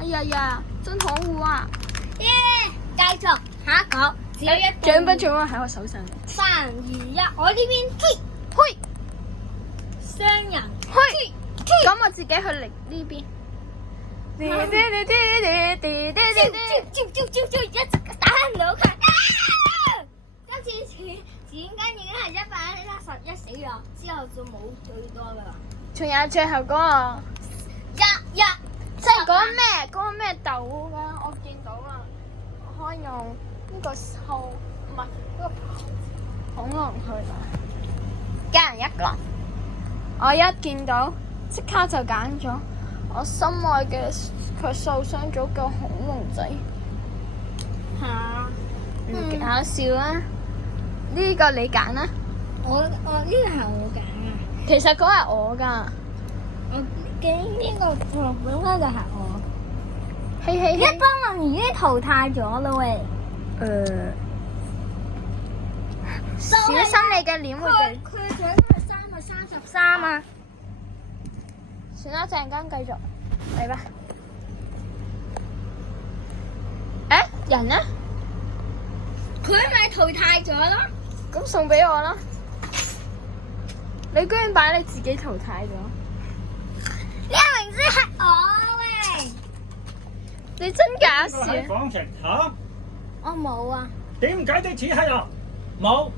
哎呀呀，真可惡啊！耶！繼續下一個，只有一獎品喺我手上。 3、2、1，我呢邊嘿，雙人嘿，咁我自己去力呢邊。招，一直打唔到佢。今次剪緊已經係111死咗，之後就冇最多噶啦。仲有最後嗰個，即係嗰個咩豆㗎，我見到啊，我可以用呢個數，唔係呢個恐龍去啦，一人一個。我一見到即刻就揀咗我心愛嘅佢受傷咗嘅恐龍仔。唔搞笑啊！呢個你揀啦。我呢個係我揀啊。其實嗰係我㗎。我揀呢個本身就係我。嘿嘿嘿。一般人已經淘汰咗啦喂。小心你嘅臉會被。佢獎係333啊。算啦，陣間繼續嚟吧。誒，人呢？佢咪淘汰咗咯？咁送俾我啦！你居然把你自己淘汰咗？呢個明知係我喂！你真搞笑！喺房食嚇？我冇啊。點解啲紙喺度？冇。